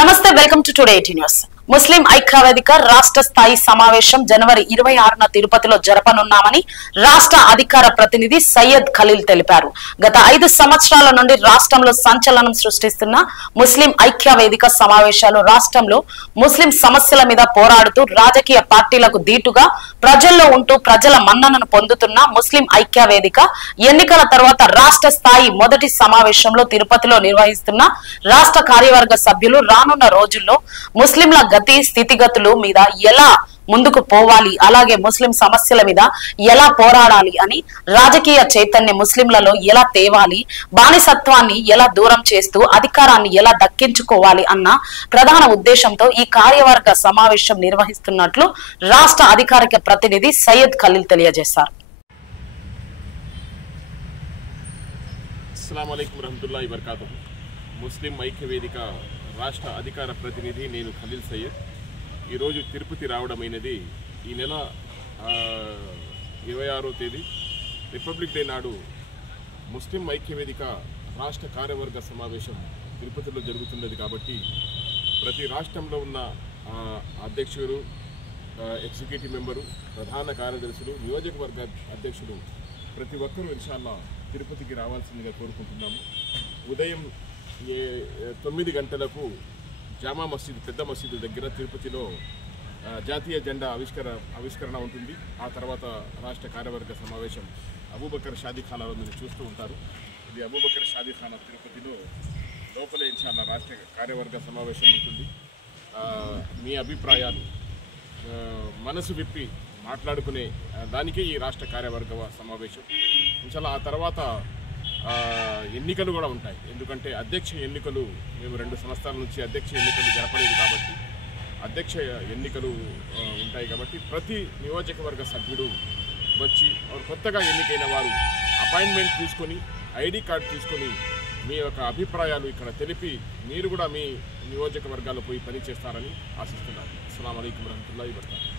నమస్తే welcome to today 18 news. ముస్లిం ఐక్యవేదిక రాష్ట్ర స్థాయి సమావేశం జనవరి 26న తిరుపతిలో జరపనున్నామని రాష్ట్ర అధికార ప్రతినిధి సయ్యద్ ఖలీల్ తెలిపారు. గత 5 సంవత్సరాల నుండి రాష్ట్రంలో సంచలనం సృష్టిస్తున్న ముస్లిం ఐక్యవేదిక సమావేశాలు రాష్ట్రంలో ముస్లిం సమస్యల మీద పోరాడుతూ రాజకీయ పార్టీలకు దీటుగా ప్రజల్లో ఉంటూ ప్రజల మన్ననను పొందుతున్న ముస్లిం ఐక్యవేదిక ఎన్నికల తర్వాత రాష్ట్ర స్థాయి మొదటి సమావేశంలో తిరుపతిలో నిర్వహిస్తున్న రాష్ట్ర కార్యవర్గ సభ్యులు రానున్న రోజుల్లో ముస్లింల గతి స్థితిగతులు మీద ఎలా ముందుకు పోవాలి, అలాగే ముస్లిం సమస్యల మీద ఎలా పోరాడాలి అని, రాజకీయ చైతన్యం ముస్లింలలో ఎలా తేవాలి, బానిసత్వాన్ని ఎలా దూరం చేస్తూ అధికారాన్ని ఎలా దక్కించుకోవాలి అన్న ప్రధాన ఉద్దేశంతో ఈ కార్యవర్గ సమావేశం నిర్వహిస్తున్నట్లు రాష్ట్ర అధికారిక ప్రతినిధి సయ్యద్ ఖలీల్ తెలియజేశారు. అస్సలాము అలైకుం వరహమతుల్లాహి వబరకాతుహు. ముస్లిం ఐక్యవేదిక రాష్ట్ర అధికార ప్రతినిధి నేను ఖలీల్ సయ్యద్. ఈరోజు తిరుపతి రావడమైనది ఈ నెల 26వ తేదీ రిపబ్లిక్ డే నాడు ముస్లిం ఐక్యవేదిక రాష్ట్ర కార్యవర్గ సమావేశం తిరుపతిలో జరుగుతున్నది. కాబట్టి ప్రతి రాష్ట్రంలో ఉన్న అధ్యక్షులు, ఎగ్జిక్యూటివ్ మెంబరు, ప్రధాన కార్యదర్శులు, నియోజకవర్గ అధ్యక్షులు ప్రతి ఒక్కరూ ఇన్షాల్లా తిరుపతికి రావాల్సిందిగా కోరుకుంటున్నాము. ఉదయం 9 గంటలకు జామా మసీదు, పెద్ద మసీదు దగ్గర తిరుపతిలో జాతీయ జెండా ఆవిష్కరణ ఉంటుంది. ఆ తర్వాత రాష్ట్ర కార్యవర్గ సమావేశం అబూబకర్ షాదీఖానాలో మీరు చూస్తూ ఉంటారు. ఇది అబూబకర్ షాదీఖానా తిరుపతిలో లోపలే ఇన్షాల్లా రాష్ట్ర కార్యవర్గ సమావేశం ఉంటుంది. మీ అభిప్రాయాలు మనసు విప్పి మాట్లాడుకునే దానికే ఈ రాష్ట్ర కార్యవర్గ సమావేశం. ఇన్షాల్లా ఆ తర్వాత ఎన్నికలు కూడా ఉంటాయి. ఎందుకంటే అధ్యక్ష ఎన్నికలు మేము 2 సంవత్సరాల నుంచి అధ్యక్ష ఎన్నికలు జరపలేదు కాబట్టి అధ్యక్ష ఎన్నికలు ఉంటాయి. కాబట్టి ప్రతి నియోజకవర్గ సభ్యుడు వచ్చి కొత్తగా ఎన్నికైన వారు అపాయింట్మెంట్ తీసుకొని, ఐడి కార్డు తీసుకొని మీ యొక్క అభిప్రాయాలు ఇక్కడ తెలిపి మీరు కూడా మీ నియోజకవర్గాల్లో పోయి పనిచేస్తారని ఆశిస్తున్నాను. అస్సలాము అలైకుం వరహమతుల్లాహి వబరకాతుహు.